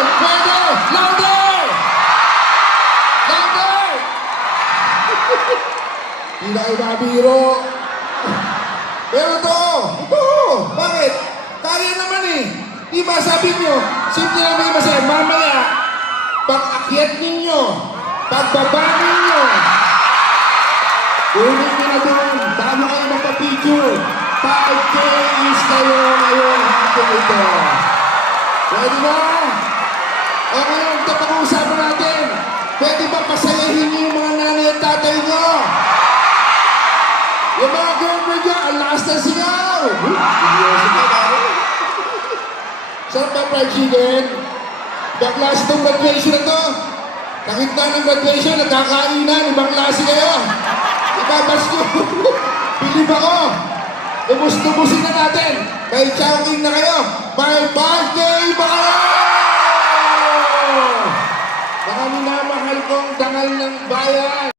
Pwede! Louder! Louder! Hindi na kayo nakabiro. Pero ito. Bakit? Kaya naman eh. Di ba sabi nyo, simple lang kayo masaya. Mamaya, pag-akyat ninyo, pagbaba ninyo, ulit nyo na doon, bago kayo magpa-picture. 5K is kayo ngayong hapon ito. Pwede ba? O ngayon, ito pag-uusapan natin. Pwede ba pasayahin niyo yung mga nanay at tatay nyo? Yung mga girlfriend nyo, ang lakas ng singaw! Sarap ba fried chicken? Baklas itong graduation na to. Nakita ng graduation, nagkakainan, ibang klase kayo. Ibabas nyo. Bilib ako. Ubus-tubusin na natin. Kahit chowking na kayo. May birthday ba kayo? Mga minamahal kong dangal ng bayan.